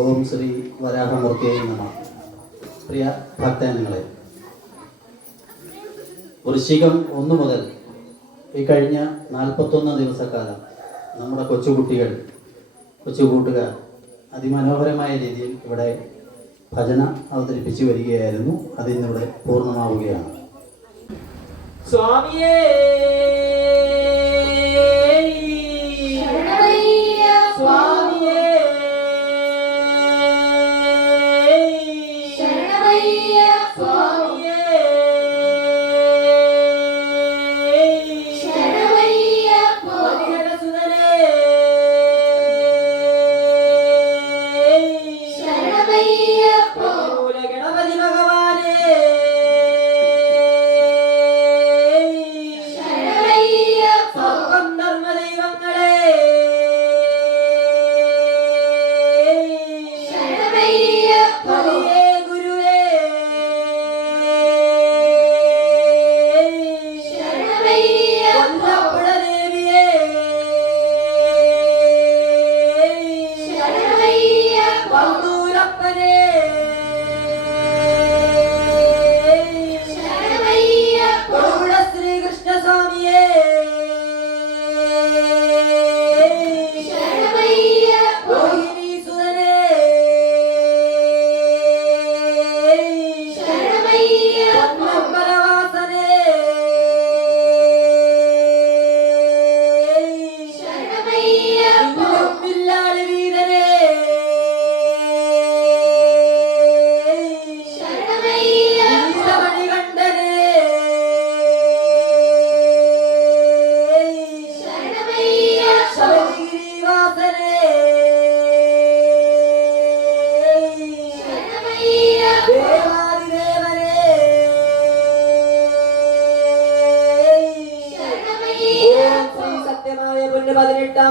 ഓം ശ്രീ വരാഹമൂർത്തിയെ നമഃ. പ്രിയ ഭക്തജനങ്ങളെ, വൃശ്ചികം 1 മുതൽ ഈ കഴിഞ്ഞ 41 ദിവസക്കാലം നമ്മുടെ കൊച്ചുകുട്ടികൾ, കൊച്ചു കൂട്ടുകാർ അതിമനോഹരമായ രീതിയിൽ ഇവിടെ ഭജന അവതരിപ്പിച്ചു വരികയായിരുന്നു. അതിന്നിവിടെ പൂർണ്ണമാവുകയാണ്. സ്വാമിയേ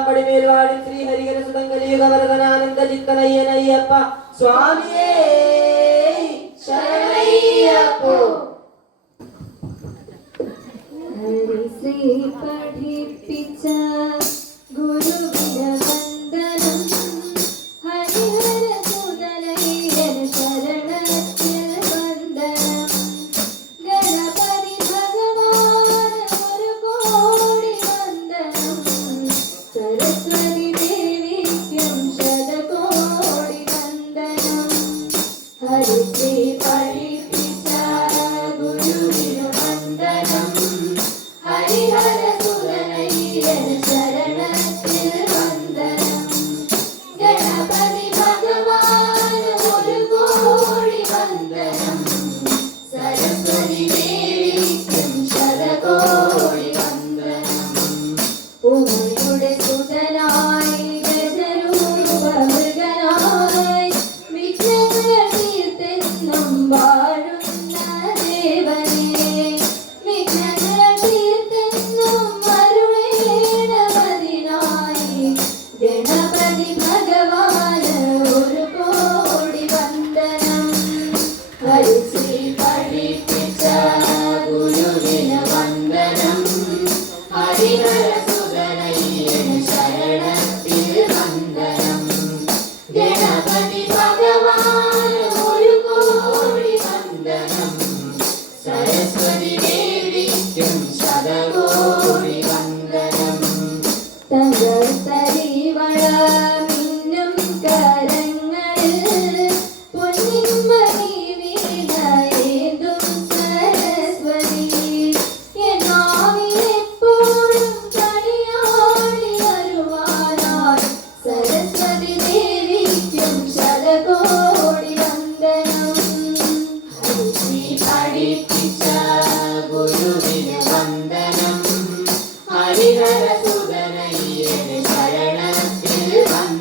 പടിമേൽവാടി ശ്രീ ഹരിഹര സുതങ്കലിയുഗ വരദനാനന്ദ ചിത്തനയ്യനയ്യപ്പ സ്വാമിയേ ശരണയ്യപ്പോ. ഹരിശ്രീ പഠിപ്പിച്ച ഗുരുവിന വന്ദനം, ഹരിഹര സുതനയ്യന ശരണത്തിൽ വന്ദനം, ഗണപതി ഭഗവാൻ ഒരു കോടി വന്ദനം, സരസ്വതി ദേവിക്കും ശതകോടി വന്ദനം. ഹരിശ്രീ പഠിപ്പിച്ച ഗുരുവിന വന്ദനം, ഹരിഹര സുതനയ്യന ശരണത്തിൽ വന്ദനം, ഗണപതി ഭഗവാൻ ഒരു കോടി വന്ദനം, സരസ്വതി ദേവിക്കും ശതകോടി വന്ദനം. ഉമയുടെ സുതനായി ഗജരൂപമൃഗനായി വിഘ്നങ്ങൾ തീർത്തെന്നും വാഴുന്ന ദേവനേ, വിഘ്നങ്ങൾ തീർത്തെന്നും അരുളേണമതിനായി ഗണപതി ഭഗവാന് ഒരു കോടി വന്ദനം. ഹരിശ്രീ പഠിപ്പിച്ച ഗുരുവിന് വന്ദനം, ഹരിഹര സുതനയ്യന ശരണത്തിൽ വന്ദനം, ഗണപതി ഭഗവാൻ ഒരു കോടി വന്ദനം, സരസ്വതി ദേവിക്കും ശതകോടി വന്ദനം. തകർത്തരിവള മിന്നും കരങ്ങളിൽ പൊന്നിന്മണി വീണയേന്തും സരസ്വതി, എന്നാവിലെപ്പോഴും കളിയാടി വരുവാനായി സരസ്വതി ദേവിക്കും ശതകോടി വന്ദനം. ഹരിശ്രീ പഠിപ്പിച്ച ഗുരുവിന് വന്ദനം, ഹരിഹര സുതനയ്യന ശരണത്തിൽ വന്ദനം.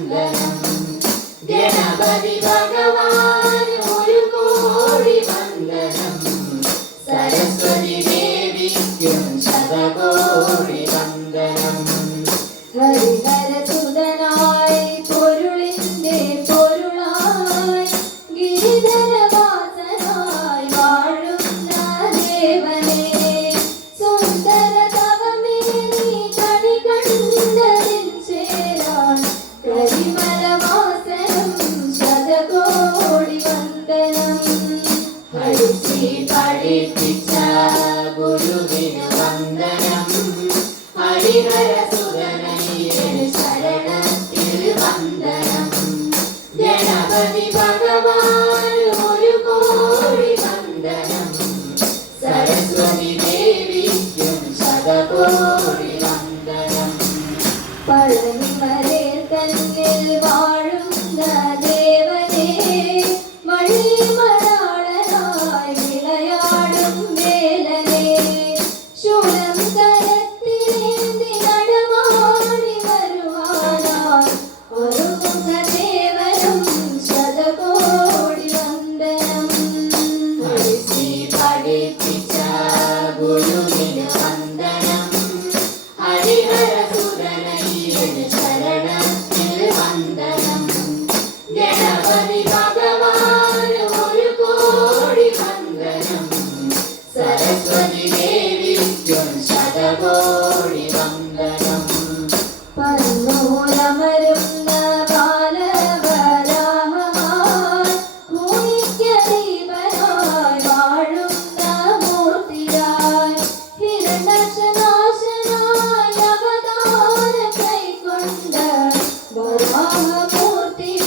വരാഹമൂർത്തിക്കും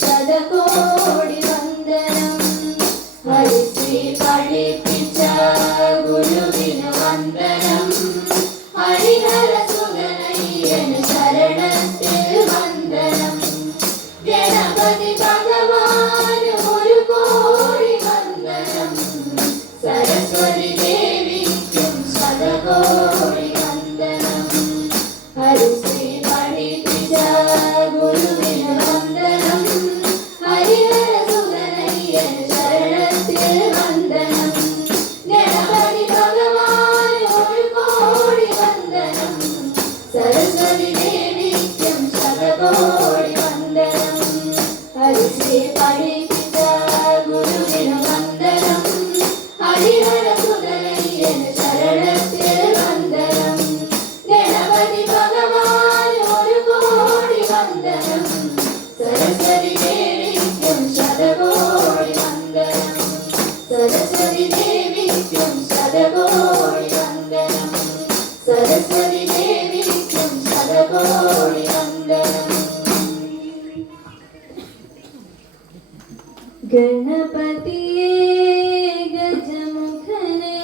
ശതകോടി വന്ദനം. ഹരിശ്രീ പഠിപ്പിച്ച ഗുരുവിന് വന്ദനം. ഹരിഹരസുതനയ്യന് ശരണത്തിൽ വന്ദനം. ഗണപതി ഭഗവാന് ഒരു കോടി വന്ദനം. സരസ്വതി ദേവിക്കും ശതകോടി വന്ദനം. ഹരിശ്രീ പഠിപ്പിച്ച ഗുരുവിന് വന്ദനം. ഹരിഹരസുതനയ്യന് ശരണത്തിൽ വന്ദനം. ഗണപതി ഭഗവാന് ഒരു കോടി വന്ദനം. സരസ്വതി ദേവിക്കും ശതകോടി വന്ദനം. ഹരിശ്രീ പഠിപ്പിച്ച ഗുരുവിന് വന്ദനം. ഹരിഹരസുതനയ്യന് ശരണത്തിൽ വന്ദനം. ഗണപതി ഭഗവാന് ഒരു കോടി വന്ദനം. സരസ്വതി ദേവിക്കും ശതകോടി വന്ദനം. സരസ്വതി ദേവിക്കും ശതകോടി വന്ദനം. സരസ്വതി ദേവിക്കും ശതകോടി വന്ദനം. ഗണപതിയേ ഗജമുഖനേ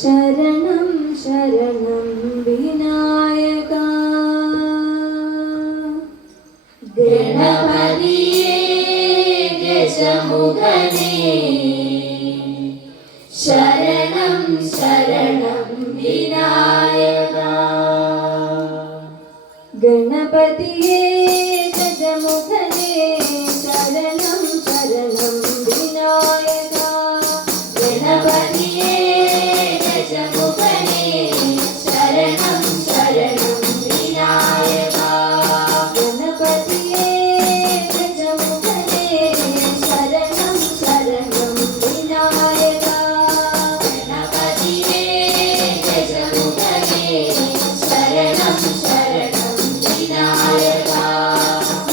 ശരണം ശരണം വിനായക. ഗണപതിയേ ഗജമുഖനേ ശരണം ശരണം വിനായക. ഗണപതിയേ ഗജമുഖനേ ശരണം ശരണം വിനായക. ഗണപതിയേ ഗജമുഖനേ ശരണം ശരണം വിനായക. ഗണപതിയേ ഗജമുഖനേ ശരണം ശരണം വിനായക. ഗണപതിയേ ഗജമുഖനേ ശരണം ശരണം വിനായക.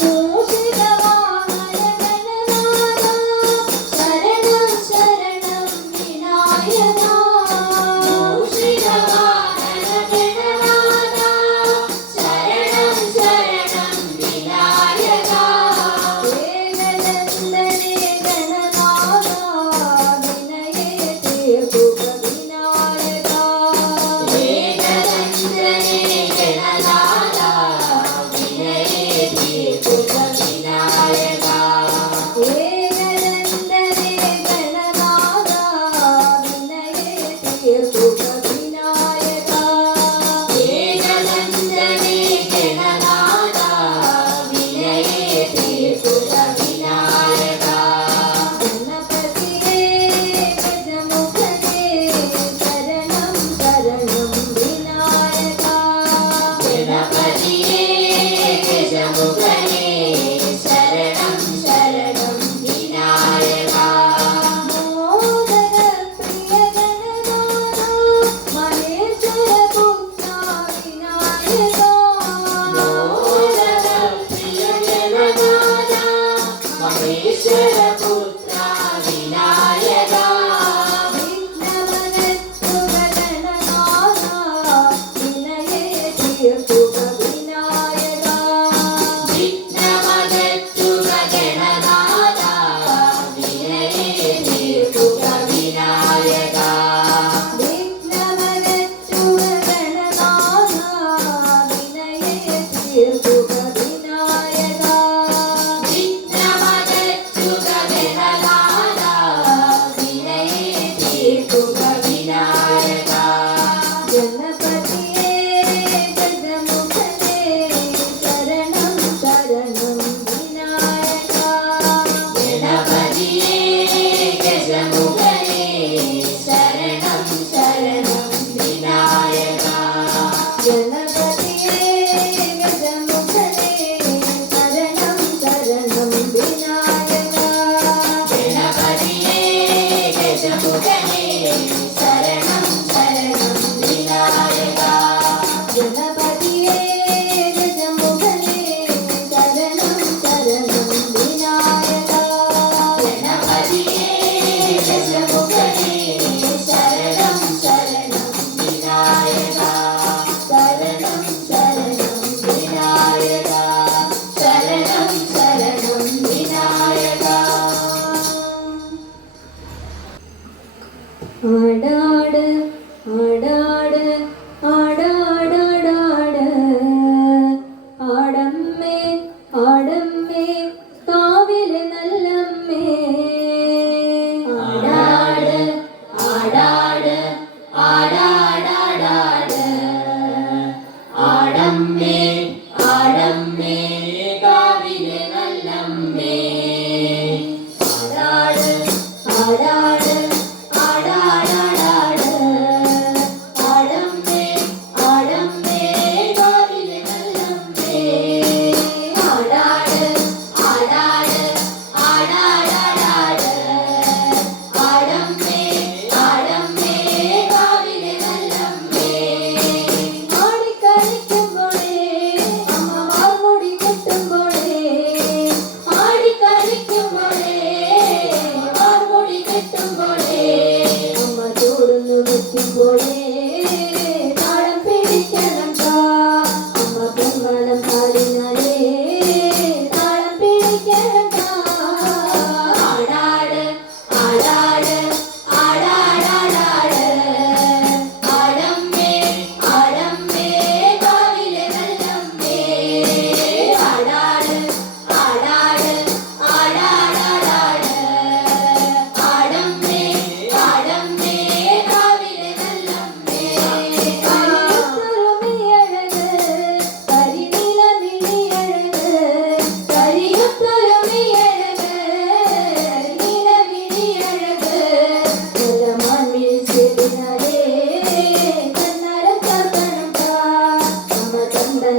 മൂഷിക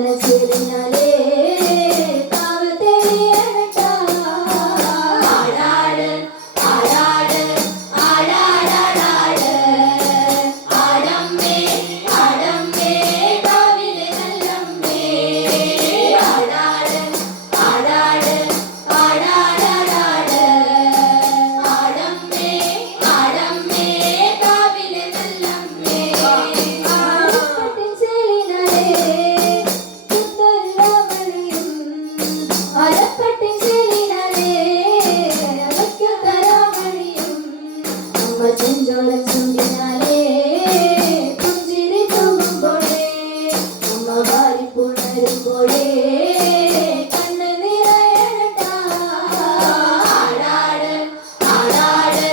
നനച്ചിരുന്നാലേ കാവ് തെളിയണട്ടാ. ആടാട് ആടാട് ആടാടാടാട് ആടമ്മേ ആടമ്മേ കാവിലെ നല്ലമ്മേ. ആടാട് ആടാട് ആടാടാടാട് ആടമ്മേ ആടമ്മേ കാവിലെ നല്ലമ്മേ. പട്ടിൻ ചേലിനാലേ പുത്തല്ലാമണിയും ആലപ്പട്ടിൻ ചേലിനാലേ വയ്ക്കത്തരാമണിയും അമ്മ ചെഞ്ചോലം ചുണ്ടിനാലേ പുഞ്ചിരി തൂകുമ്പോഴേ അമ്മ വാരിപ്പുണരുമ്പോഴേ കണ്ണ് നിറയണട്ടാ. ആടാട് ആടാട്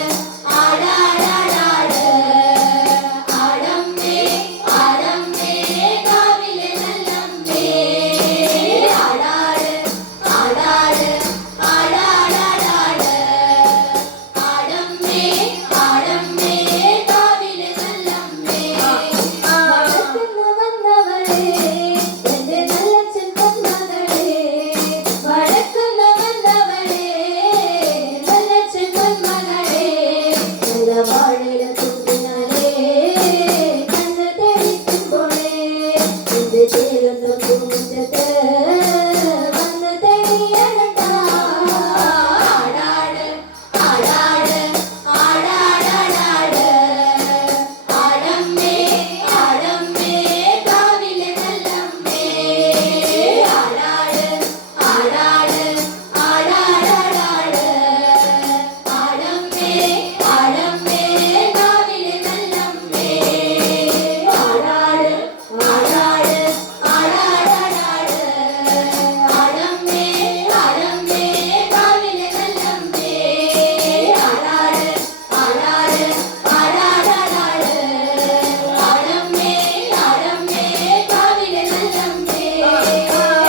ആടാടാടാട് ആടമ്മേ ആടമ്മേ കാവിലെ നല്ലമ്മേ. ആടാട് ആടാട് ആടാടാടാട് ആടമ്മേ ആടമ്മേ കാവിലെ നല്ലമ്മേ. വടക്കുന്ന് വന്നവളേ എന്റെ നല്ലച്ഛൻ പൊന്മകളേ. വടക്കുന്ന് വന്നവളേ നല്ലച്ഛൻ പൊന്മകളേ. നല്ല വാഴയില തുമ്പിനാലേ കണ്ണ് തെളിക്കുമ്പോഴേ എന്റെ ചേരുന്ന പൂമുറ്റത്ത് വന്ന് തെളിയണട്ടാ. ആടാട് ആടാട് ആടാടാടാട് ആടമ്മേ ആടമ്മേ കാവിലെ നല്ലമ്മേ. ആടാട് ആടാട് ആടാടാടാട് ആടമ്മേ ആടമ്മേ കാവിലെ നല്ലമ്മേ. ആടാട് ആടാട് ആടാടാടാട് ആടമ്മേ ആടമ്മേ കാവിലെ നല്ലമ്മേ. ആടാട് ആടാട് ആടാടാടാട് ആടമ്മേ ആടമ്മേ കാവിലെ നല്ലമ്മേ.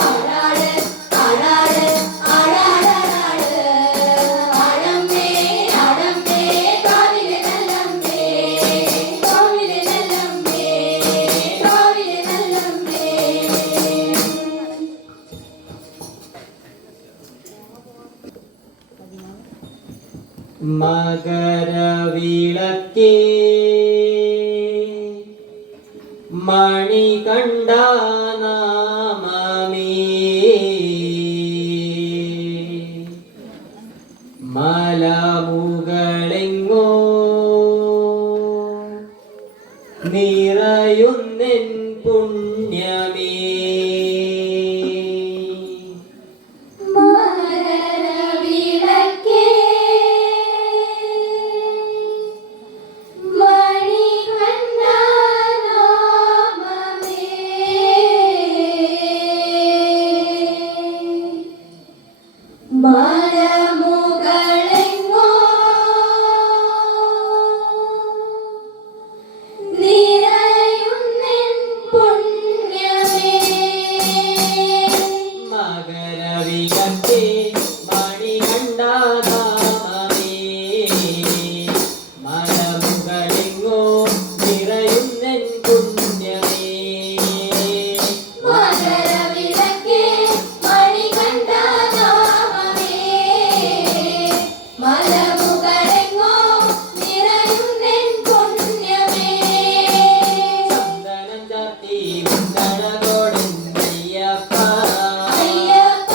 ആടാട് ആടാട് ആടാടാടാട് ആടമ്മേ ആടമ്മേ കാവിലെ നല്ലമ്മേ. കാവിലെ നല്ലമ്മേ കാവിലെ നല്ലമ്മേ. മകരവിളക്കേ മണികണ്ഠ നാമമേ മലമുകളെങ്ങോ നിറയുന്നെൻ പുണ്യമേ. മകരവിളക്കേ മണികണ്ഠ നാമമേ മലമുകളെങ്ങോ നിറയുന്നെൻ പുണ്യമേ. മകരവിളക്കേ മണികണ്ഠ നാമമേ മലമുകളെങ്ങോ നിറയുന്നെൻ പുണ്യമേ. മകരവിളക്കേ മണികണ്ഠ നാമമേ മലമുകളെങ്ങോ നിറയുന്നെൻ പുണ്യമേ. ചന്ദനം ചാർത്തി വന്ദനത്തോടെന്നയ്യപ്പ അയ്യപ്പ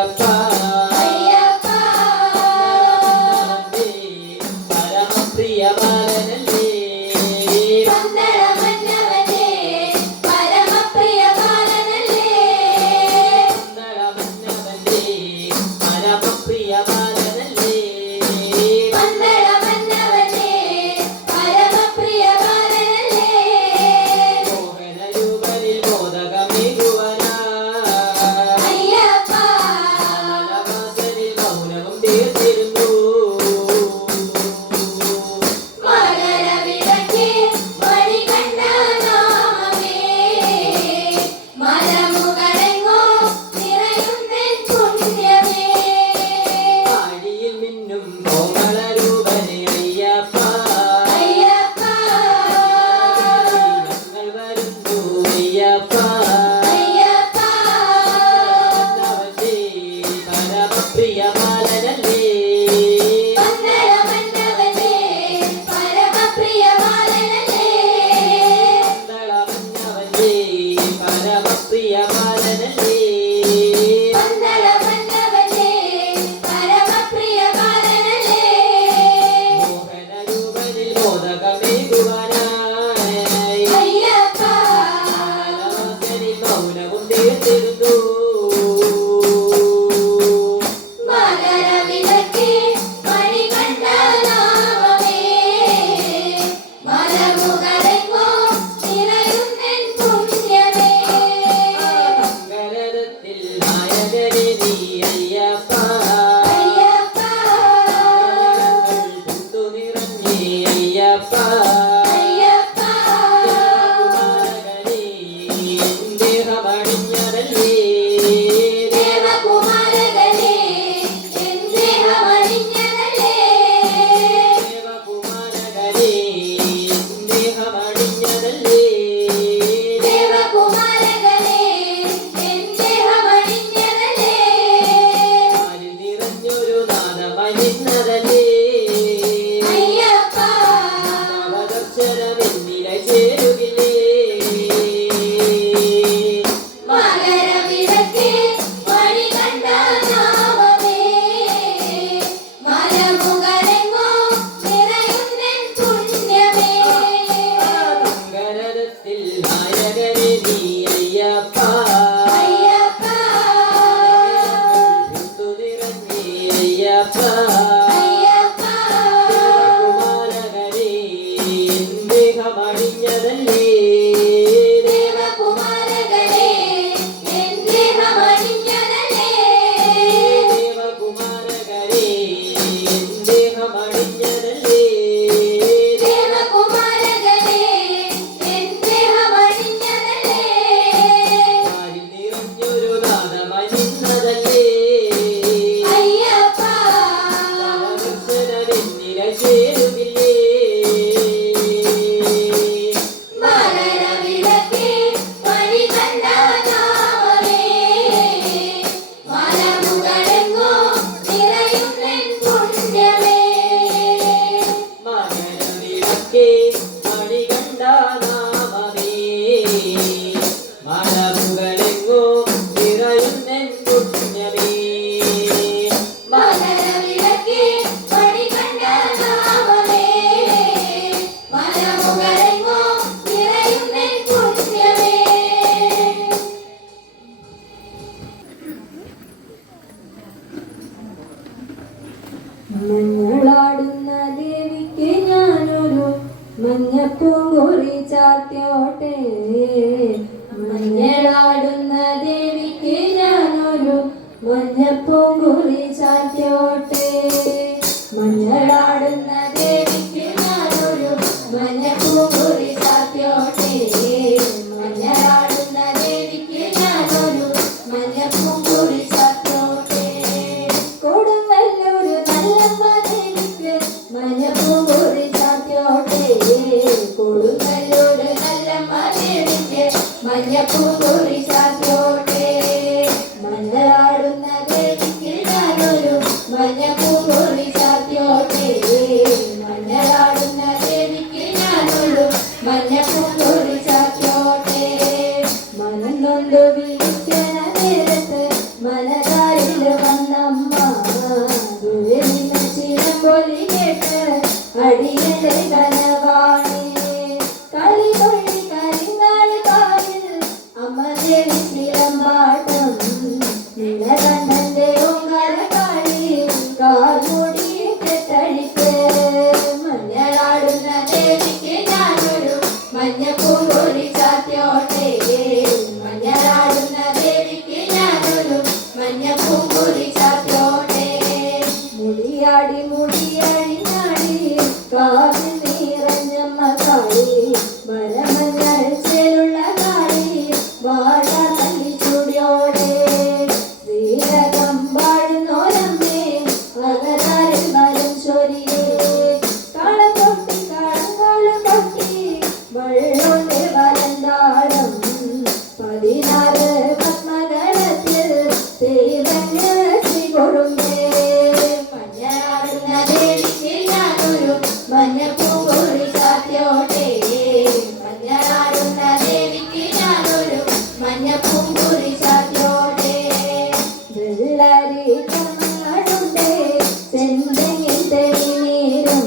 അയ്യപ്പ അയ്യപ്പ പരമപ്രിയ ബാലനല്ലേ പന്തളമന്നവനേ പരമപ്രിയ ബാലനല്ലേ പന്തളമന്നവന്റെ പരമപ്രിയ ബാലനല്ലേ പന്തളമന്നവനേ പരമപ്രിയ ബാലനല്ലേ മോഹനരൂപനിൽ മോദകമേകുവനാ അയ്യപ്പ മലവാസനിൽ മൗനവും തീർത്തിരുന്നു മകരവിളക്കേ മണികണ്ഠനാമമേ മലമുകളെങ്ങോ നിറയുന്നെൻ പുണ്യമേ ആഴിയിൽ മിന്നും കോമളരൂപനെ അയ്യപ്പ അയ്യപ്പ ഞങ്ങൾ വരുന്നു അയ്യപ്പ അയ്യപ്പ അവന്റെ പരമപ്രിയ ബാലനല്ലേ പന്തളമന്നവനേ പരമപ്രിയ ബാലനല്ലേ പന്തളമന്നവന്റെ പരമപ്രിയ ബാലനല്ലേ പന്തളമന്നവനേ പരമപ്രിയ ബാലനല്ലേ മോഹനരൂപനിൽ മോദകമേകുവാനായി അയ്യപ്പ മലവാസനിൽ മൗനവും തീർത്തിരുന്നു മകരവിളക്കേ മണികണ്ഠനാമമേ മലമുകളെങ്ങോ നിറയുന്നെൻ പുണ്യമേ മംഗളത്തിൽ നായകനെ നീ അയ്യപ്പ അയ്യപ്പ നിറഞ്ഞേ അയ്യപ്പ അയ്യപ്പ കുമാരകനേ ദേഹമണിഞ്ഞതല്ലേ ദേവകുമാരകനേ എൻ ദേഹമണിഞ്ഞതല്ലേ ദേവകുമാരകനേ ദേഹമണിഞ്ഞതല്ലേ ദേവകുമാരകനേ എൻ ദേഹമണിഞ്ഞതല്ലേ ആരിൽ നിറഞ്ഞൊരു നാദമണിഞ്ഞതല്ലേ അയ്യപ്പ നവദർശനമെന്നില ചേരുകില്ലേ മകരവിളക്കേ മണികണ്ഠനാമമേ മലമുകളെങ്ങോ നിറയുന്നെൻ പുണ്യമേ മംഗളത്തിൽ നായകനെ നീ അയ്യപ്പ അയ്യപ്പ നിറഞ്ഞേ അയ്യപ്പ അയ്യപ്പ കുമാരകനേ ദേഹമണിഞ്ഞതല്ലേ ദേവകുമാരകനേ എൻ ദേഹമണിഞ്ഞതല്ലേ ദേവകുമാരകനേ ദേഹമണിഞ്ഞതല്ലേ ദേവകുമാരകനേ എൻ ദേഹമണിഞ്ഞതല്ലേ ആരിൽ നിറഞ്ഞൊരു നാദമണിഞ്ഞതല്ലേ അയ്യപ്പ നവദർശനമെന്നില ചേരുകില്ലേ മകരവിളക്കേ മണികണ്ഠനാമമേ മലമുകളെങ്ങോ നിറയുന്നെൻ പുണ്യമേ മകരവിളക്കേ മണികണ്ഠനാമമേ മലമുകളെങ്ങോ നിറയുന്നെൻ പുണ്യമേ മകരവിളക്കേ മണികണ്ഠനാമമേ മലമുകളെങ്ങോ നിറയുന്നെൻ പുണ്യമേ മഞ്ഞളാടുന്ന ദേവിക്ക് ഞാനൊരു മഞ്ഞപ്പൂങ്കുറി ചാർത്തിയോട്ടെ മഞ്ഞളാടുന്ന ദേവിക്ക് ഞാനൊരു മഞ്ഞപ്പൂങ്കുറി ചാർത്തിയോട്ടെ മഞ്ഞളാടുന്ന ദേവിക്ക് ഞാനൊരു മഞ്ഞപ്പൂങ്കുറി ചാർത്തിയോട്ടെ മഞ്ഞളാടുന്ന ദേവിക്ക് ഞാനൊരു മഞ്ഞപ്പൂങ്കുറി ചാർത്തിയോട്ടെ കൊടുങ്ങല്ലൂര് നല്ലമ്മ ദേവിക്ക് മഞ്ഞപ്പൂങ്കുറി ചാർത്തിയോട്ടെ കൊടുങ്ങല്ലൂര് നല്ലമ്മ ദേവിക്ക് മഞ്ഞപ്പൂങ്കുറി ചാർത്തിയോട്ടെ മഞ്ഞളാടുന്ന ദേവിക്ക് ഞാനൊരു മഞ്ഞപ്പൂങ്കുറി ചാർത്തിയോട്ടെ വന്നമ്മ ദൂരെ നിന്ന് ചിലമ്പൊലി കേട്ട് അടിയന്റെ കനവാണി കളികൊള്ളി കരിങ്ങാട് കാവിൽ അമ്മ ദേവി ചിലമ്പാട്ടം നീലകണ്ഠന്റെ ഓങ്കാരക്കാളി കാൽമുടി കെട്ടഴിക്ക് മഞ്ഞളാടുന്ന ദേവിക്ക് ഞാനൊരു മഞ്ഞപ്പൂങ്കൊടി ചാത്തിയോട്ടെ മഞ്ഞളാടുന്ന ദേവിക്ക് ഞാനൊരു മഞ്ഞപ്പൂങ്കൊടി ചാത്തിയോട്ടെ മുടിയാടി മുടിയഴിഞ്ഞാടി കാവിൽ നിറഞ്ഞമ്മ കാളി മരമഞ്ഞൾ ചേലുള്ള കാളി വാഴ തല്ലി ചുടിയോടെ ശ്രീരകം പാടുന്നോരമ്മേ അകതാരിൽ മരം ചൊരിയേ കളം കൊട്ടി കളം കൊട്ടി വള്ളോന്റെ വലന്താളം 16 പത്മഗണത്തിൽ ദൈവങ്ങൾ കൊടുമ്പേ മഞ്ഞാടുന്ന ദേവിക്ക് ഞാനൊരു മഞ്ഞപ്പൂങ്കൊടി ചാത്തിയോട്ടെ മഞ്ഞാടുന്ന ദേവിക്ക് ഞാനൊരു മഞ്ഞപ്പൂങ്കൊടി ചാത്തിയോട്ടെ വെള്ളരി കണ്ണുണ്ട് ചെന്തെങ്ങിൻ തെളിനീരും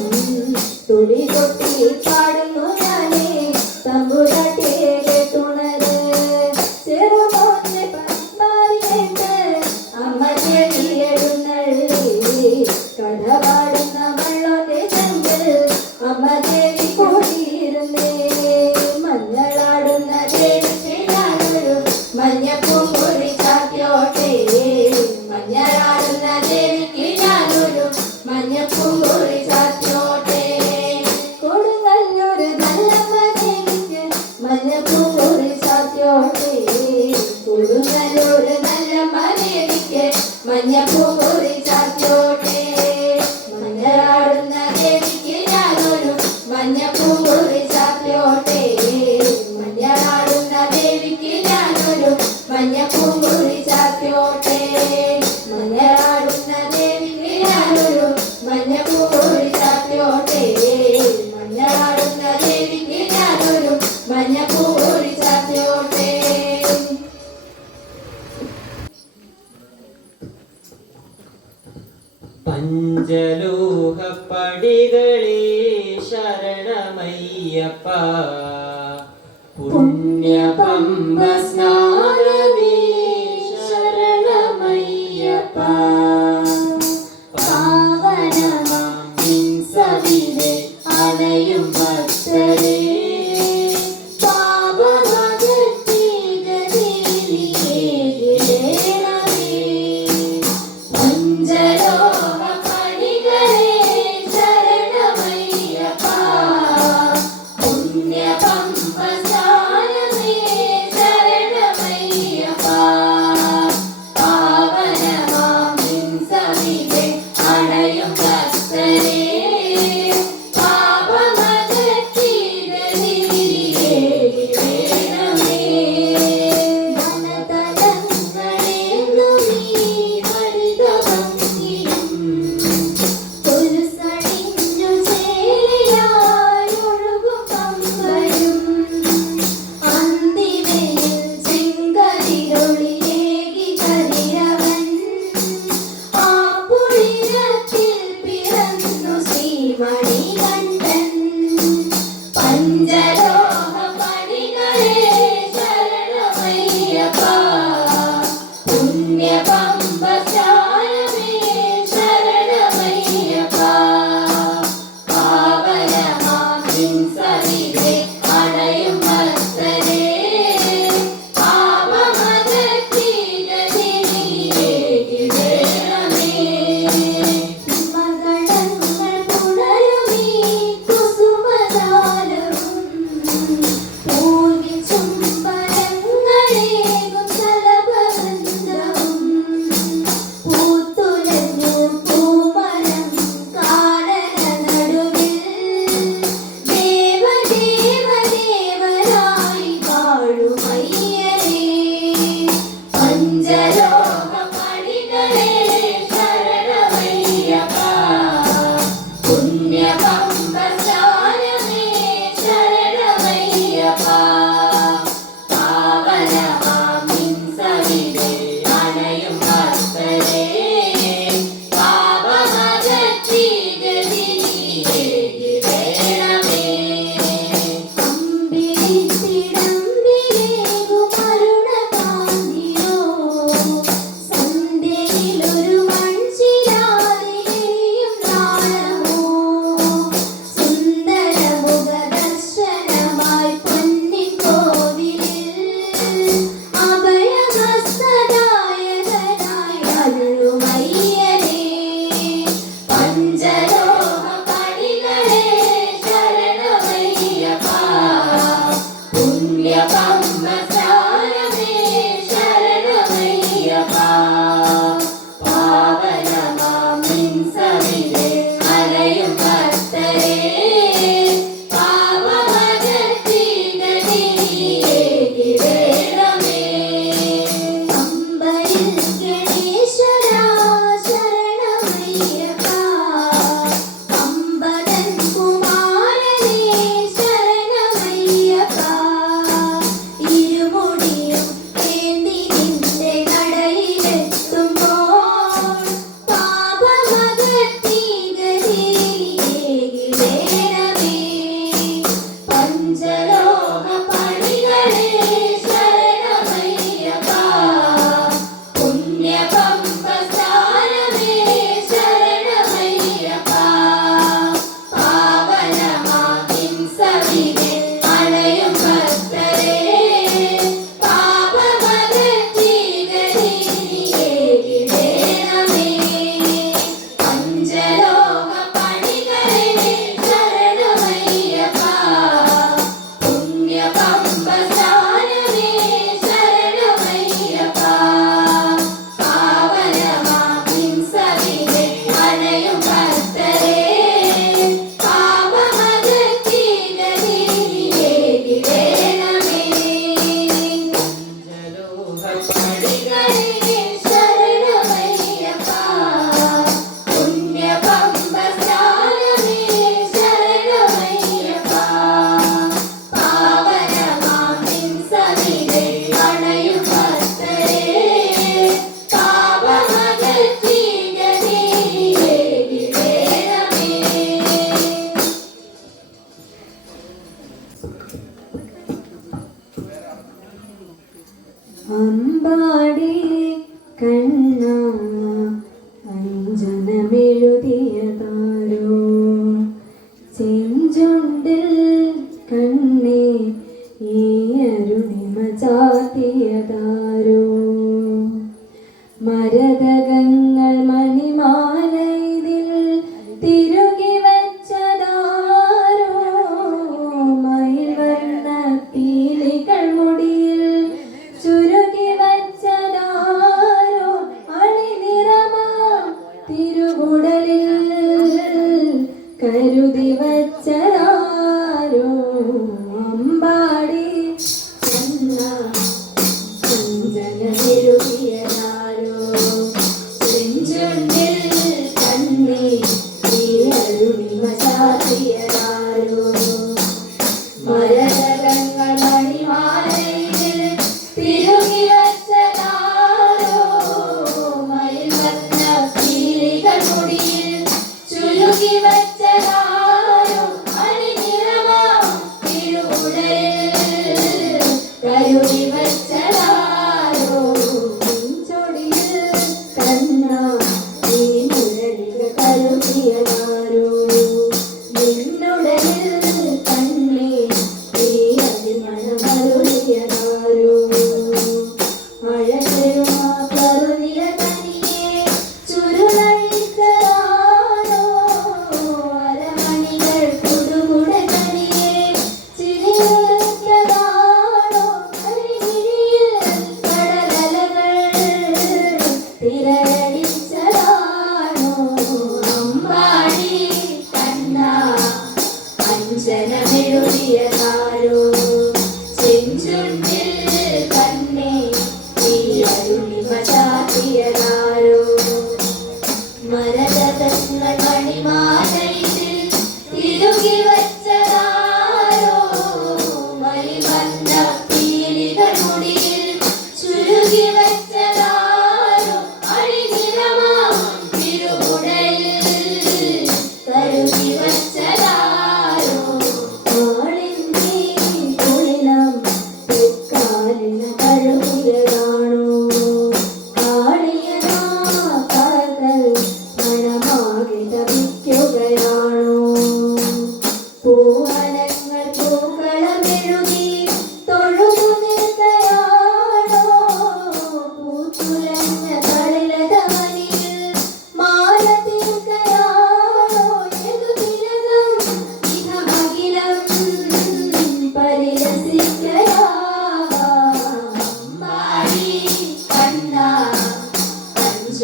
തുടി കൊട്ടി പാടുന്നു ഞാനേ തമ്പുരാട്ടിയെ കേട്ടുണര് ചെറുമോന്റെ പന്മാരിയേട്ട് അമ്മ ചെടി എഴുന്നള്ളി കടപാടുന്ന വള്ളോന്റെ ചെങ്കിൽ അമ്മ ദേവി കൂടിയിരുന്നേ മഞ്ഞളാടുന്ന ദേവിക്ക് ഞാനൊരു മഞ്ഞപ്പൂങ്കൊടി ചാത്തിയോട്ടെ മഞ്ഞളാടുന്ന ദേവിക്ക് ഞാനൊരു മഞ്ഞപ്പൂങ്കൊടി ചാത്തിയോട്ടെ കൊടുങ്ങല്ലൊരു നല്ലമ്മ ദേവിക്ക് മഞ്ഞപ്പൂങ്കൊടി ചാത്തിയോട്ടെ കൊടുങ്ങല്ലൊരു നല്ലമ്മ ദേവിക്ക് മഞ്ഞപ്പൂങ്കൊടി ചാത്തിയോട്ടെ മഞ്ഞളാടുന്ന ദേവിക്ക് ഞാനൊരു മഞ്ഞപ്പൂങ്കൊടി ചാത്തിയോട്ടെ മഞ്ഞളാടുന്ന ദേവിക്ക് ഞാനൊരു മഞ്ഞപ്പൂങ്കൊടി ചാത്തിയോട്ടെ മഞ്ഞളാടുന്ന ദേവിക്ക് ഞാനൊരു മഞ്ഞപ്പൂങ്കൊടി ചാത്തിയോട്ടെ മഞ്ഞളാടുന്ന ദേവിക്ക് ഞാനൊരു മഞ്ഞപ്പൂങ്കൊടി ചാത്തിയോട്ടെ പഞ്ചലോഹപ്പടികളെ ശരണമയ്യപ്പ പുണ്യപമ്പ സ്നാനമേ ശരണമയ്യപ്പ പാവനമാം നിൻ സവിധേ അണയും ഭക്തരേ പാപമകറ്റി ഗതിയിലേ ഗിരേണമേ പഞ്ചലോഹപ്പടികളെ ശരണമയ്യപ്പ പുണ്യപമ്പ സ്നാനമേ ശരണമയ്യപ്പ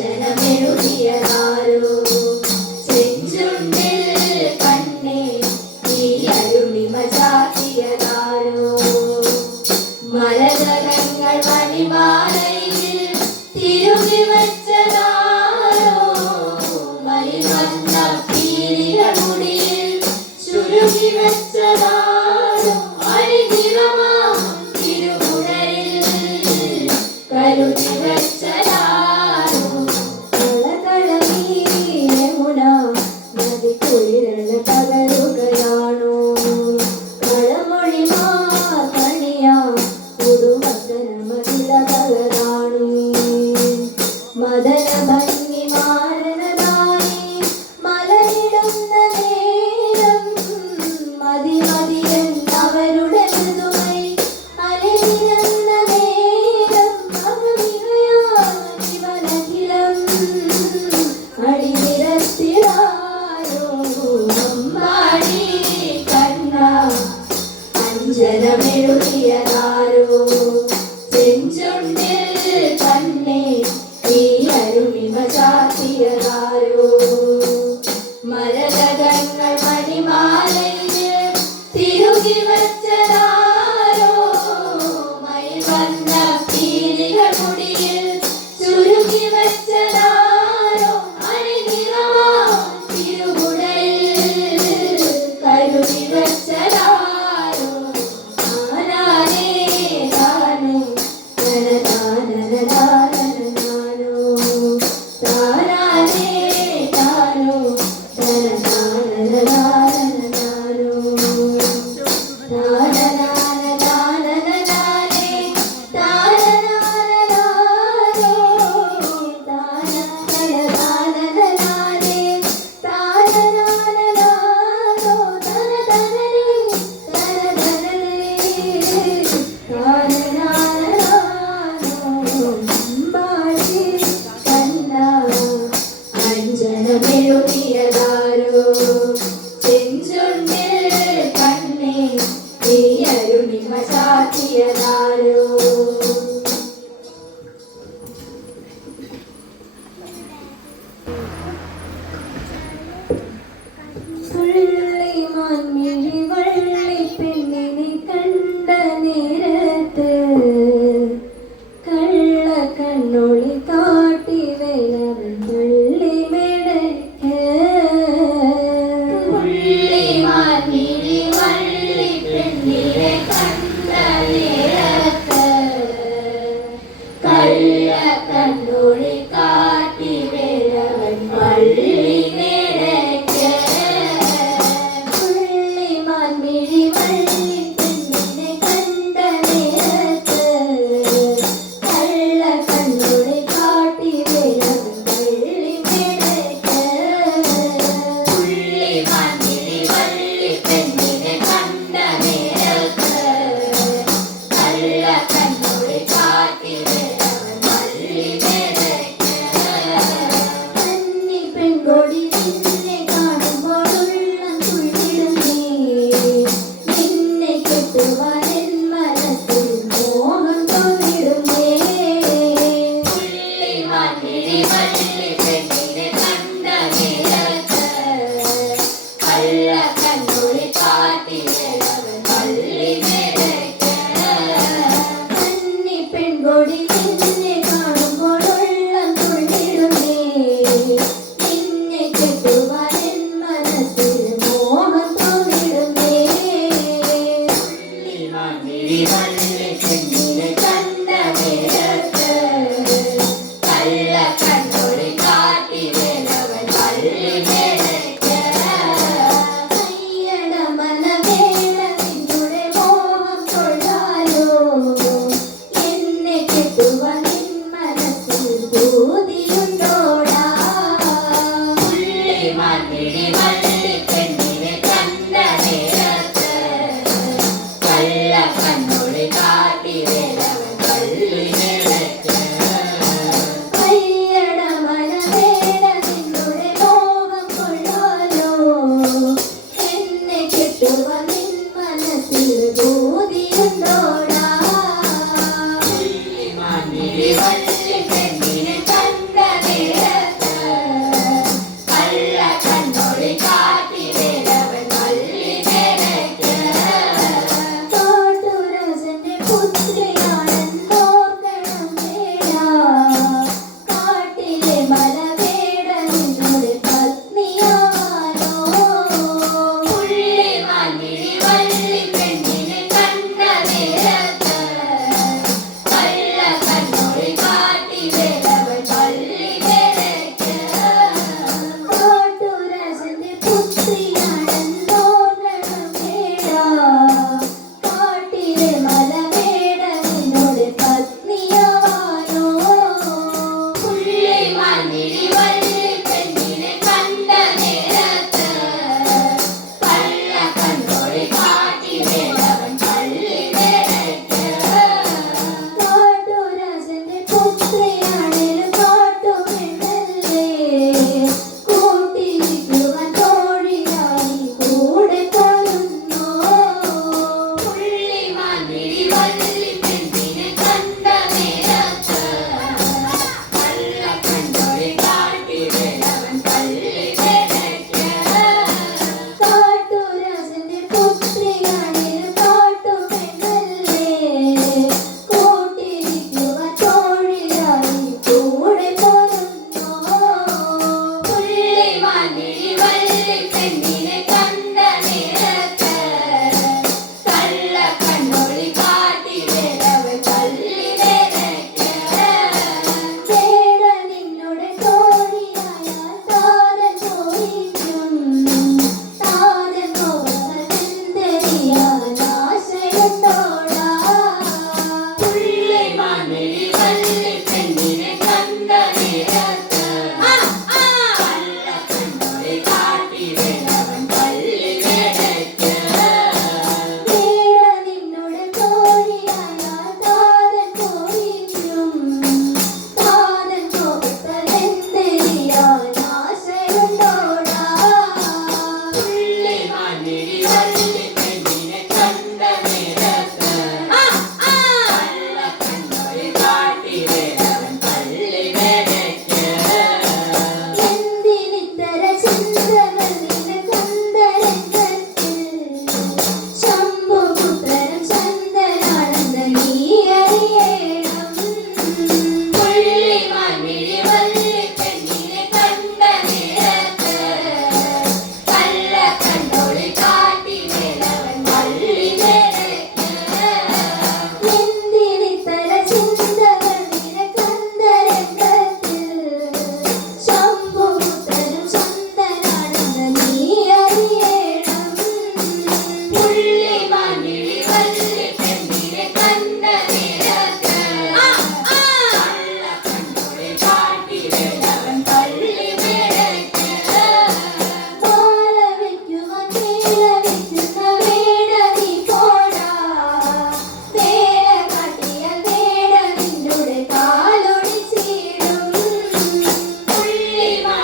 അഞ്ജനമെഴുതിയതാരോ ചെഞ്ചുണ്ടിൽ കണ്ണേ ഈ അരുണിമ ചാർത്തിയതാരോ മരതകങ്ങൾ മണിമാലയിൽ തിരുകി വെച്ചതാരോ മണിവർണ്ണ പീലികൾ മുടിയിൽ ചുരുകി വെച്ചതാരോ അരിനിറമാ തിരുമുടരിൽ കരുതി വെച്ചതാരോ കളകളീരമുന നദി കുളിരള പകരുകയാണോ കളമൊഴിമാർ പണിയാ പുതുമതനമതിലകളാണു മദന ഭംഗി മാരണതായി മലയിടുന്ന നേരം മതി മതിയെന്നവരുടെ മൃദുമൈ അലിനിരുന്ന നേരം അവനികയാവനഖിലം അടിനിരത്തിടാരോ അമ്പാടി കണ്ണ അഞ്ജനമെഴുതിയതാരോ ചെഞ്ചുണ്ടിൽ കണ്ണേ ഈ അരുണിമ ചാർത്തിയതാരോ മരതകങ്ങൾ മണിമാലയിൽ തിരുകി വെച്ചതാരോ മൈവർണ്ണ പീലികൾ മുടിയിൽ ചുരുക്കി വെച്ചതാരോ അണിനിറമാ തിരുമുടയിൽ കരുതി വെച്ചതാരോ ആരാനേ താനേ തനതാനനതാനനതാനോ താനാനേ താനോ തനതാനനതാനനതാനോ താനനാനനാനനനാനേ താനനാനനാനോ താനനാനനാനനാനേ താനനാനനാനോ തനതനനേ തനതനനേ അമ്പാടി കണ്ണ അഞ്ജനമെഴുതിയതാരോ ചെഞ്ചുണ്ടിൽ കണ്ണേ ഈ അരുണിമ ചാർത്തിയതാരോ പുള്ളിമാൻ മിഴി വള്ളി പെണ്ണിനെ കണ്ട നേരത്ത് കള്ള കണ്ണൊളി കാട്ടി വേലവൻ പള്ളി മെടക്ക് പുള്ളിമാൻ മിഴി വള്ളി പെണ്ണിനെ കണ്ട നേരത്ത് കള്ള കണ്ണൊളി കാട്ടി വേലവൻ പള്ളി മെടക്ക് പുള്ളിമാൻ മിഴി വള്ളി പെണ്ണിനെ കണ്ട നേരത്ത് കള്ള കണ്ണൊളി കാട്ടി വേലവൻ പള്ളി മെടക്ക് പുള്ളിമാൻ മിഴി വള്ളി പെണ്ണിനെ കണ്ട നേരത്ത് കള്ള കണ്ണൊളി കാട്ടി വേലവൻ പള്ളി മെടക്ക് കന്നി പെൺകൊടി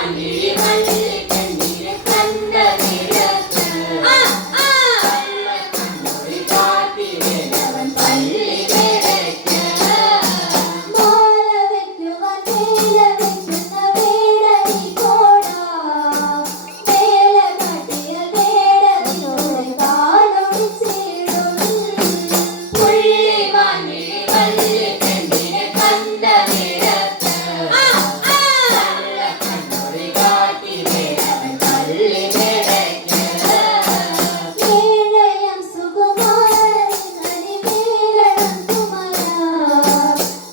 മാൻമിഴി വള്ളി പെണ്ണിനെ കണ്ട നേരത്ത് കള്ളക്കണ്ണൊളി കാട്ടി വേലവൻ പള്ളി മേടയ്ക്ക് മാല വെക്കുവാൻ വേല വെക്കുന്ന വേടനി പോടാ വേല കാട്ടിയ വേടനിയുടെ കാലൊടിച്ചിടും പുള്ളി മാൻമിഴി വള്ളി പെണ്ണിനെ കണ്ട നേരത്ത് കള്ളക്കണ്ണൊളി കാട്ടി വേലവൻ പള്ളി മേടയ്ക്ക് വേഴയം സുകുമാരൻ കനിവേലണം കുമരാ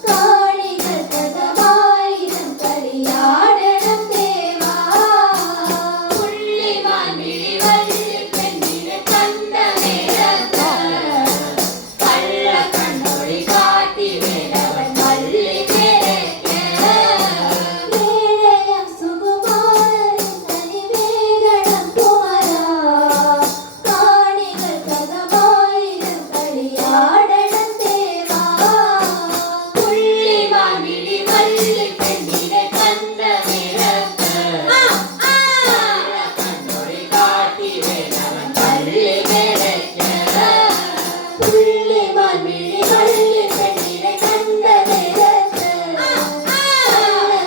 കാണികൾ കഥമായിരം കളിയാടണം ദേവാ പുള്ളി മാൻമിഴി വള്ളി പെണ്ണിനെ കണ്ട നേരത്ത് കള്ളക്കണ്ണൊളി കാട്ടി വേലവൻ പള്ളി മേടയ്ക്ക് വേഴയം സുകുമാരൻ കനിവേലണം കുമരാ കാണികൾ കഥമായിരം കളിയാടണം ദേവാ പുള്ളി മാൻമിഴി വള്ളി പെണ്ണിനെ കണ്ട നേരത്ത് കള്ളക്കണ്ണൊളി കാട്ടി വേലവൻ പള്ളി മേടയ്ക്ക് പുള്ളി മാൻമിഴി വള്ളി പെണ്ണിനെ കണ്ട നേരത്ത്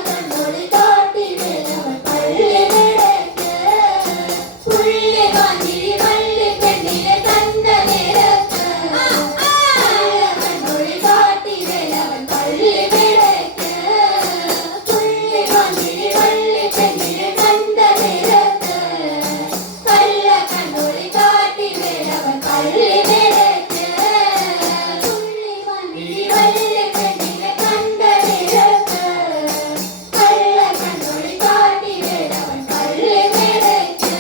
കണ്ണൊളി കാട്ടി വേലവൻ പള്ളി മേടയ്ക്ക് പുള്ളി മാൻമിഴി വള്ളി പെണ്ണിനെ കണ്ട നേരത്ത് കള്ളക്കണ്ണൊളി കാട്ടി വേലവൻ പള്ളി മേടയ്ക്ക് പുള്ളി മാൻമിഴി വള്ളി പെണ്ണിനെ കണ്ട നേരത്ത് കള്ളക്കണ്ണൊളി കാട്ടി വേലവൻ പള്ളി മേടയ്ക്ക് പുള്ളി മാൻമിഴി വള്ളി പെണ്ണിനെ കണ്ട നേരത്ത് കള്ളക്കണ്ണൊളി കാട്ടി വേലവൻ പള്ളി മേടയ്ക്ക്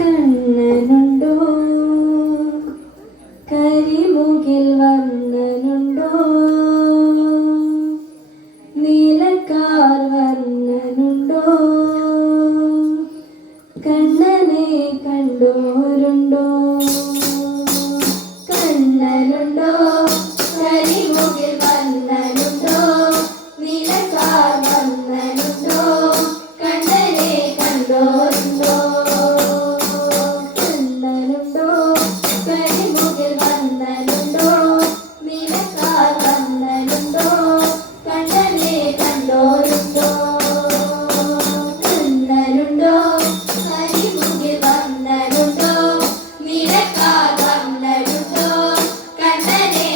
കണ്ണനുണ്ടോ കരിമുകിൽ വർണ്ണനുണ്ടോ നീലക്കാർ വർണ്ണനുണ്ടോ കണ്ണനെ കണ്ടോരുണ്ടോ കണ്ണനുണ്ടോ കരിമുകിൽ വർണ്ണനുണ്ടോ നീലക്കാർ വർണ്ണനുണ്ടോ കണ്ണനെ കണ്ടോരുണ്ടോ കണ്ണനുണ്ടോ കരിമുകിൽ വർണ്ണനുണ്ടോ നീലക്കാർ വർണ്ണനുണ്ടോ കണ്ണനെ കണ്ടോരുണ്ടോ കണ്ണനുണ്ടോ കരിമുകിൽ വർണ്ണനുണ്ടോ നീലക്കാർ വർണ്ണനുണ്ടോ കണ്ണനെ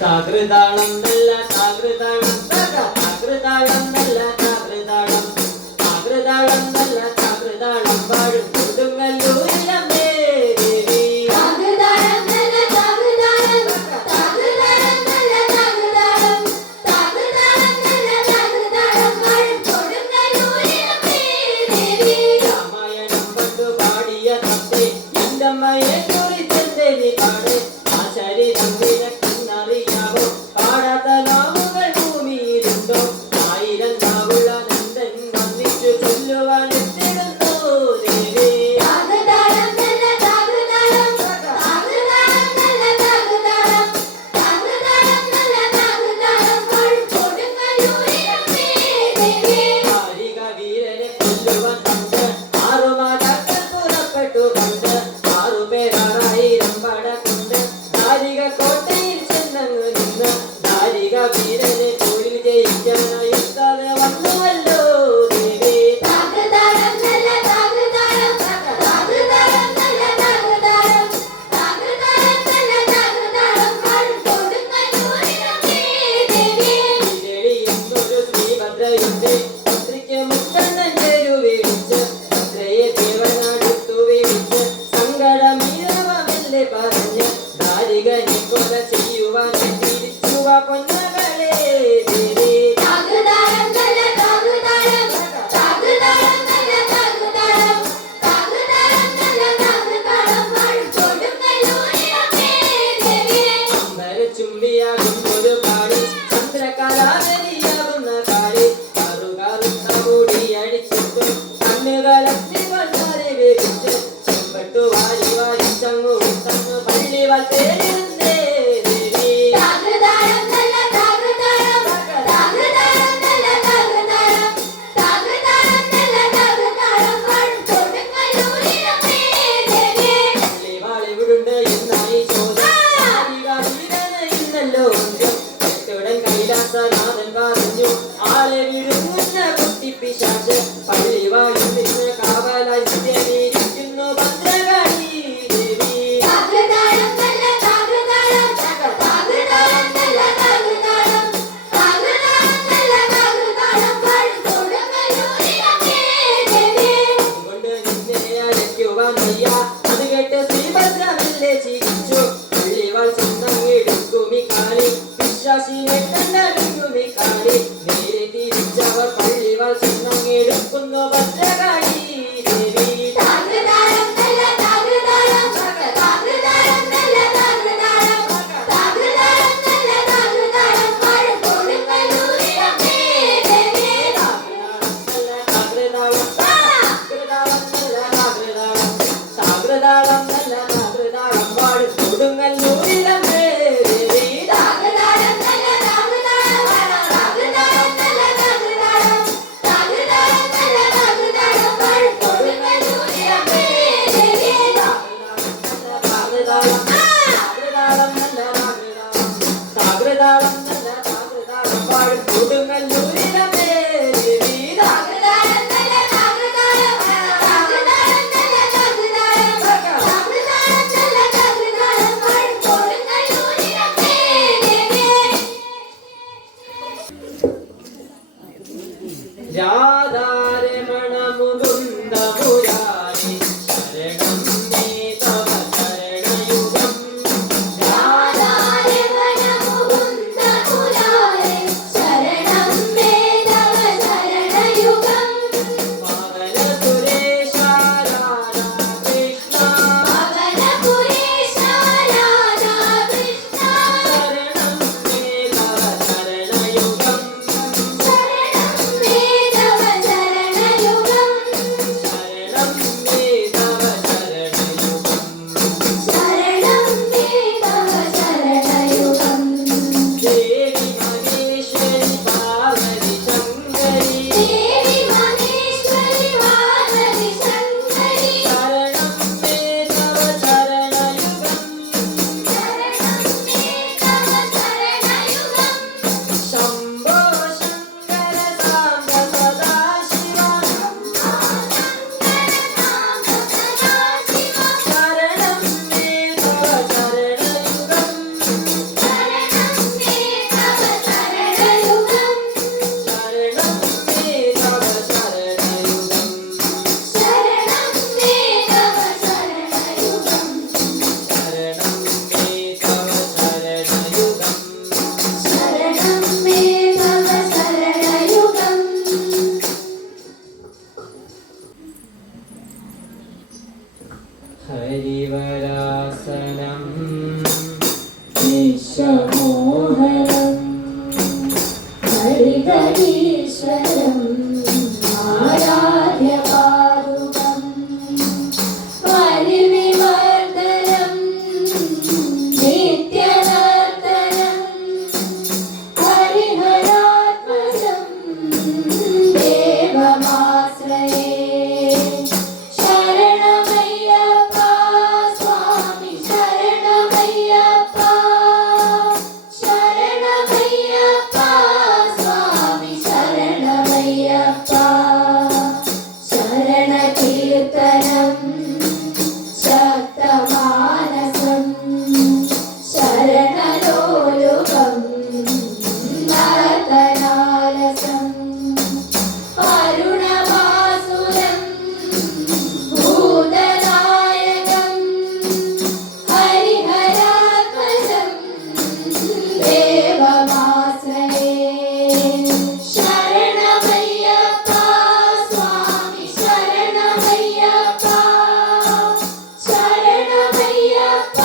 താകൃതാളം നല്ല താകൃതാളം താകൃതാളം നല്ല താകൃതാളം താകൃതാളം നല്ല താകൃതാളം പാടും കൊടുങ്ങല്ലൂരിലമ്മേ ദേവി താകൃതാളം നല്ല താകൃതാളം താകൃതാളം നല്ല താകൃതാളം താകൃതാളം നല്ല താകൃതാളം പാടും കൊടുങ്ങല്ലൂരിലമ്മേ ദേവി രാമായണം പണ്ടു പാടിയ തത്തേ എന്തമ്മയെ കുറിച്ചെന്തേ നീ പാട് ആ ശരീരം നിനക്കെന്നറിയാവോ പാടാത്ത നാവുകൾ ഭൂമിയിലുണ്ടോ ആയിരം നാവുള്ള നന്ദൻ വന്നിച്ചു ചൊല്ലുവാൻ എത്തിടുന്നു ദേവി താകൃതാളം നല്ല താകൃതാളം താകൃതാളം നല്ല താകൃതാളം താകൃതാളം നല്ല താകൃതാളം പാടും കൊടുങ്ങല്ലൂരിലമ്മേ ദേവി കാരിക വീരനെ കൊല്ലുവാൻ കണ്ട് ആറുമാതാക്കൾ പുറപ്പെട്ടു കണ്ട് ആറുപേരായിരം പട കൊണ്ട് ദാരിക കോട്ടയിൽ ചെന്നങ്ങ് നിന്ന് ദാരിക വീരനെ തൊഴിൽ ജയിക്കാനായി വന്നുവല്ലോ ദേവി താകൃതാളം നല്ല താകൃതാളം താകൃതാളം നല്ല താകൃതാളം താകൃതാളം നല്ല താകൃതാളം പാടും കൊടുങ്ങല്ലൂരിലമ്മേ ദേവി എന്നൊരു ശ്രീഭദ്രയുണ്ട് ഭദ്രയ്ക്ക് മുക്കണ്ണൻ പേരു വീഴിച്ച് ഭദ്രയെ ദേവനടുത്തു വീഴിച്ച് സങ്കടമിരവമെല്ലെ പറഞ്ഞ് ദാരികനെ കൊല ചെയ്യുവാൻ തിരിച്ചുവ പൊന്നകളെ ദേവി താകൃതാളം നല്ല താകൃതാളം താകൃതാളം നല്ല താകൃതാളം താകൃതാളം നല്ല താകൃതാളം പാടും കൊടുങ്ങല്ലൂരിലമ്മേ ദേവി അമ്പരച്ചുംബിയാകും ഒരു കാടി ചന്ദ്രകലാവരിയാകുന്ന കാടി കറുകറുത്ത മുടി അടിച്ചിട്ടും കണ്ണുകളത്തി വളരെ വേവിച്ച് ചെമ്പട്ടു വാരി വാരിച്ചങ്ങു വിട്ടങ്ങ് പള്ളി വത്തേരുന്നേ ദേവി താകൃതാളം നല്ല താകൃതാളം മോഹനം ഹരിഹരീശ്വരം ആരാധ്യപാദുകം പരിവിവർത്തനം നിത്യനർത്തനം ഹരിഹരാത്മജം ദേവമാശ്രയേ ശരണമയ്യപ്പ സ്വാമി ശരണമയ്യപ്പ ശരണമയ്യപ്പ സ്വാമി ശരണമയ്യപ്പ ശരണകീർത്തനം ശക്തമാനസം ശരണലോലുകം നർത്തനാലസം അരുണവാസുരം ഭൂതനായകം ഹരിഹരാത്മജം ദേവമാശ്രയേ ശരണമയ്യപ്പ സ്വാമി ശരണമയ്യപ്പ ശരണമയ്യപ്പ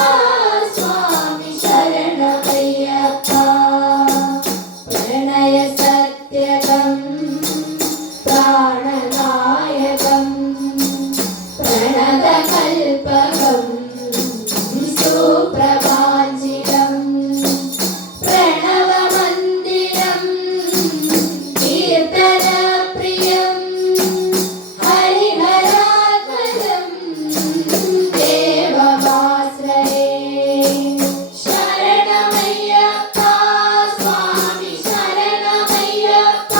സ്വാമി ശരണമയ്യപ്പ പ്രണയ സത്യകം പ്രാണനായകം പ്രണതകൽപകം സുപ്രഭാഞ്ചിതം പ്രണവമന്ദിരം കീർത്തനപ്രിയം ഹരിഹരാത്മജം ദേവമാശ്രയേ ശരണമയ്യപ്പ സ്വാമി ശരണമയ്യപ്പ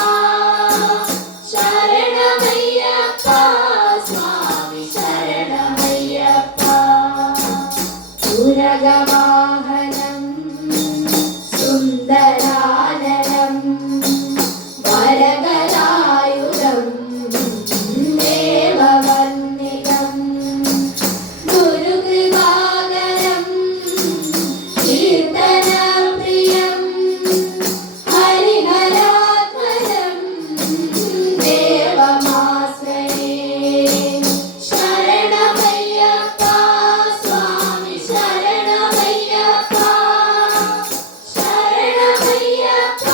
ശരണമയ്യപ്പ സ്വാമി ശരണമയ്യപ്പ സുരഗവാഹനം സുന്ദരാനനം വരഗലായുധം ദേവവന്ദിതം ഗുരുകൃപാകരം കീർത്തനപ്രിയം ഹരിഹരാത്മജം ദേവമാശ്രയേ ശരണമയ്യപ്പ സ്വാമി ശരണമയ്യപ്പ ശരണമയ്യപ്പ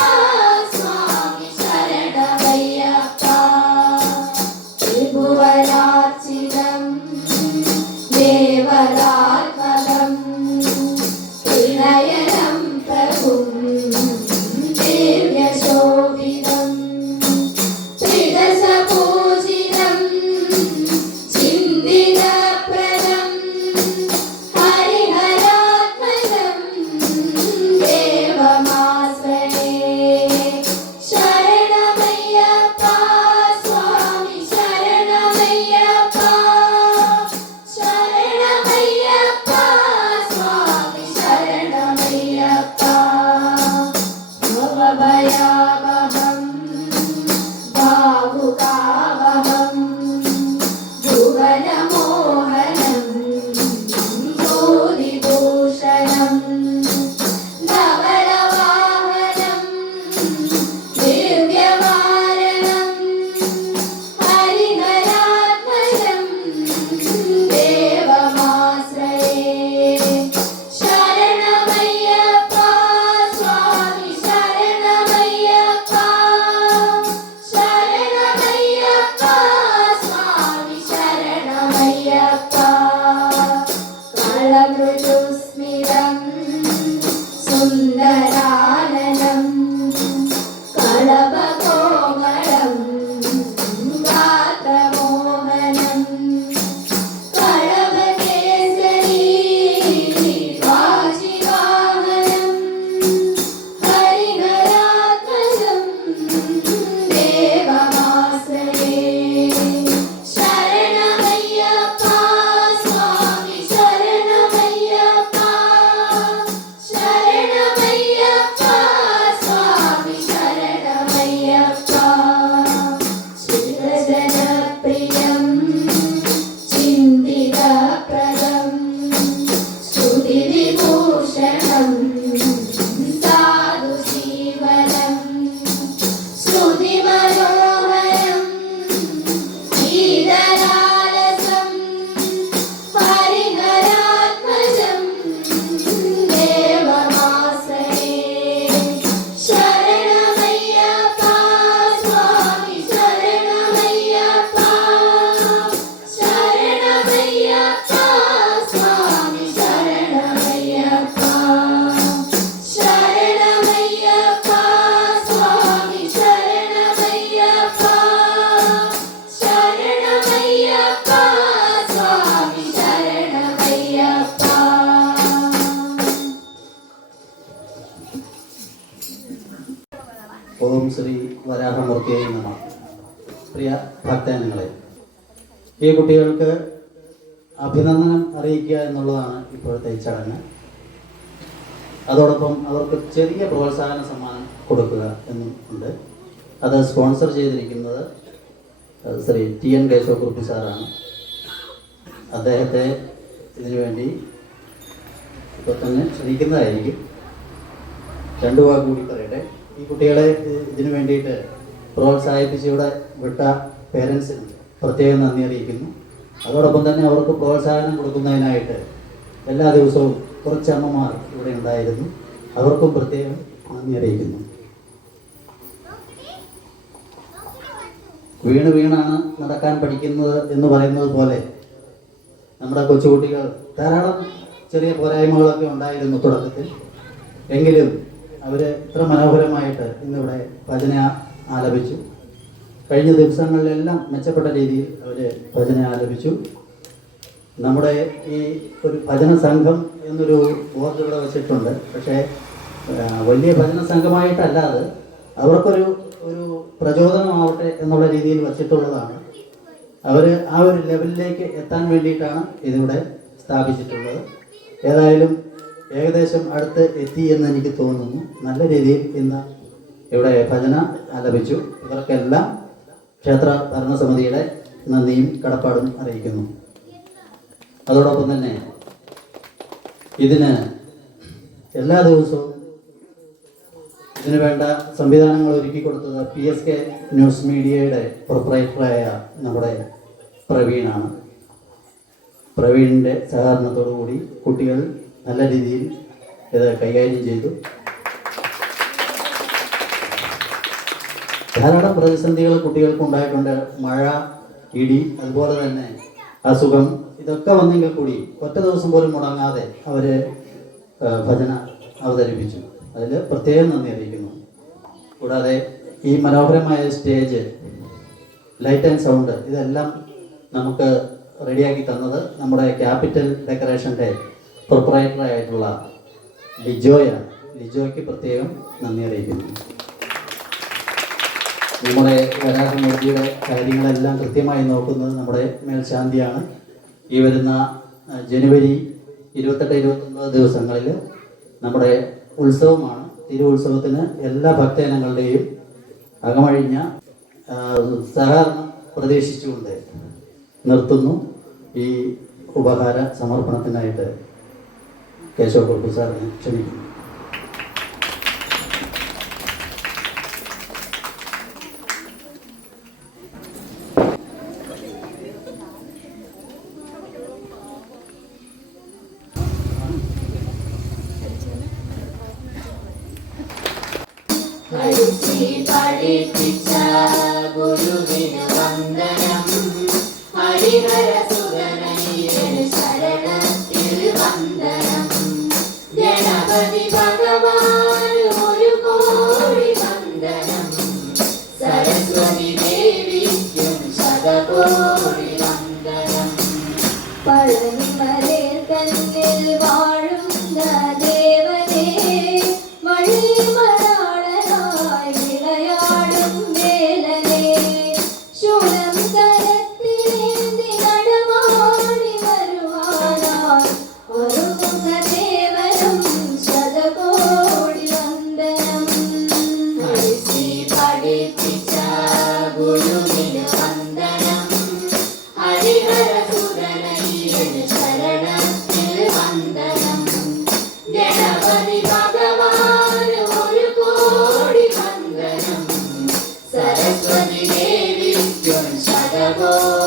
സ്വാമി ശരണമയ്യപ്പ ത്രിഭുവനാർച്ചിതം ദേവതാത്മകം ത്രിനയനം പ്രഭും ദിവ്യശോഭിതം ത്രിദശപൂജിതം ചിന്തിതപ്രദം ഹരിഹരാത്മജം ദേവമാശ്രയേ ശരണമയ്യപ്പ സ്വാമി ശരണമയ്യപ്പ ശരണമയ്യപ്പ സ്വാമി ശരണമയ്യപ്പ ഓം ശ്രീ വരാഹമൂർത്തിയായി നമഃ. പ്രിയ ഭക്തജനങ്ങളെ, ഈ കുട്ടികൾക്ക് അഭിനന്ദനം അറിയിക്കുക എന്നുള്ളതാണ് ഇപ്പോഴത്തെ ഈ ചടങ്ങ്. അതോടൊപ്പം അവർക്ക് ചെറിയ പ്രോത്സാഹന സമ്മാനം കൊടുക്കുക എന്നും ഉണ്ട്. അത് സ്പോൺസർ ചെയ്തിരിക്കുന്നത് ശ്രീ TN കേശവകുറുപ്പ് സാറാണ്. അദ്ദേഹത്തെ ഇതിനു വേണ്ടി ഇപ്പോൾ തന്നെ ക്ഷണിക്കുന്നതായിരിക്കും. 2 വാക്ക് കൂടി പറയട്ടെ. ഈ കുട്ടികളെ ഇതിനു വേണ്ടിയിട്ട് പ്രോത്സാഹിപ്പിച്ച് ഇവിടെ വിട്ട പേരൻസിന് പ്രത്യേകം നന്ദി അറിയിക്കുന്നു. അതോടൊപ്പം തന്നെ അവർക്ക് പ്രോത്സാഹനം കൊടുക്കുന്നതിനായിട്ട് എല്ലാ ദിവസവും കുറച്ച് അമ്മമാർ ഇവിടെ ഉണ്ടായിരുന്നു. അവർക്കും പ്രത്യേകം നന്ദി അറിയിക്കുന്നു. വീണാണ് നടക്കാൻ പഠിക്കുന്നത് എന്ന് പറയുന്നത് പോലെ നമ്മുടെ കൊച്ചുകുട്ടികൾ ധാരാളം ചെറിയ പോരായ്മകളൊക്കെ ഉണ്ടായിരുന്നു തുടക്കത്തിൽ. എങ്കിലും അവർ ഇത്ര മനോഹരമായിട്ട് ഇന്നിവിടെ ഭജന ആലപിച്ചു. കഴിഞ്ഞ ദിവസങ്ങളിലെല്ലാം മെച്ചപ്പെട്ട രീതിയിൽ അവർ ഭജന ആലപിച്ചു. നമ്മുടെ ഈ ഒരു ഭജന സംഘം എന്നൊരു ബോർഡ് ഇവിടെ വെച്ചിട്ടുണ്ട്. പക്ഷേ വലിയ ഭജന സംഘമായിട്ടല്ലാതെ അവർക്കൊരു പ്രചോദനമാവട്ടെ എന്നുള്ള രീതിയിൽ വച്ചിട്ടുള്ളതാണ്. അവർ ആ ഒരു ലെവലിലേക്ക് എത്താൻ വേണ്ടിയിട്ടാണ് ഇതിവിടെ സ്ഥാപിച്ചിട്ടുള്ളത്. ഏതായാലും ഏകദേശം അടുത്ത് എത്തി എന്ന് എനിക്ക് തോന്നുന്നു. നല്ല രീതിയിൽ ഇന്ന് ഇവിടെ ഭജന ആലപിച്ചു. ഇവർക്കെല്ലാം ക്ഷേത്ര ഭരണസമിതിയുടെ നന്ദിയും കടപ്പാടും അറിയിക്കുന്നു. അതോടൊപ്പം തന്നെ ഇതിന് എല്ലാ ദിവസവും ഇതിനു വേണ്ട സംവിധാനങ്ങൾ ഒരുക്കി കൊടുത്തത് PSK ന്യൂസ് മീഡിയയുടെ പ്രൊപ്പറേറ്ററായ നമ്മുടെ പ്രവീണാണ്. പ്രവീണിൻ്റെ സഹകരണത്തോടു കൂടി കുട്ടികൾ നല്ല രീതിയിൽ ഇത് കൈകാര്യം ചെയ്തു. ധാരാളം പ്രതിസന്ധികൾ കുട്ടികൾക്ക് ഉണ്ടായിട്ടുണ്ട്. മഴ, ഇടി, അതുപോലെ തന്നെ അസുഖം, ഇതൊക്കെ വന്നെങ്കിൽ കൂടി ഒറ്റ ദിവസം പോലും മുടങ്ങാതെ അവർ ഭജന അവതരിപ്പിച്ചു. അതിൽ പ്രത്യേകം നന്ദി അറിയിക്കുന്നു. കൂടാതെ ഈ മനോഹരമായ സ്റ്റേജ്, ലൈറ്റ് ആൻഡ് സൗണ്ട്, ഇതെല്ലാം നമുക്ക് റെഡിയാക്കി തന്നത് നമ്മുടെ ക്യാപിറ്റൽ ഡെക്കറേഷൻ്റെ പ്രൊപ്പറേറ്ററായിട്ടുള്ള ലിജോയാണ്. ലിജോയ്ക്ക് പ്രത്യേകം നന്ദി അറിയിക്കുന്നു. നമ്മുടെ വരാഹമൂർത്തിയുടെ കാര്യങ്ങളെല്ലാം കൃത്യമായി നോക്കുന്നത് നമ്മുടെ മേൽശാന്തിയാണ്. ഈ വരുന്ന ജനുവരി 28-29 ദിവസങ്ങളിൽ നമ്മുടെ ഉത്സവമാണ്. തിരുവുത്സവത്തിന് എല്ലാ ഭക്തജനങ്ങളുടെയും അകമഴിഞ്ഞ സഹകരണം പ്രതീക്ഷിച്ചുകൊണ്ട് നിർത്തുന്നു. ഈ ഉപഹാര സമർപ്പണത്തിനായിട്ട് കേശവകുറുപ്പ് സാറിനെ ക്ഷണിക്കുന്നു. പഠിപ്പിച്ച ഗുരുവിനു വന്ദനം. ഹരിഹരസുതനയ്യന് ശരണത്തിൽ വന്ദനം. ഗണപതി ഭഗവാന് 1 കോടി വന്ദനം. സരസ്വതി ദേവിക്കും 100 കോടി വന്ദനം. പഴനിമലയിൽ തന്നിൽ വാഴുന്ന ദേവനേ, മണിമരാളനായി വിളയാടും വേലനേ, ശൂലം കരത്തിലേന്തി നടമാടി വരുവാനായി ഒരുങ്ങുന്ന ദേവനും 100 കോടി വന്ദനം. ഹരിശ്രീ പഠിപ്പിച്ച ഗുരുവിന് വന്ദനം. ഹരിഹരസുതനയ്യന് ശരണത്തിൽ വന്ദനം. ഗണപതി ഭഗവാന് 1 കോടി വന്ദനം. സരസ്വതി ദേവിക്കും 100 കോടി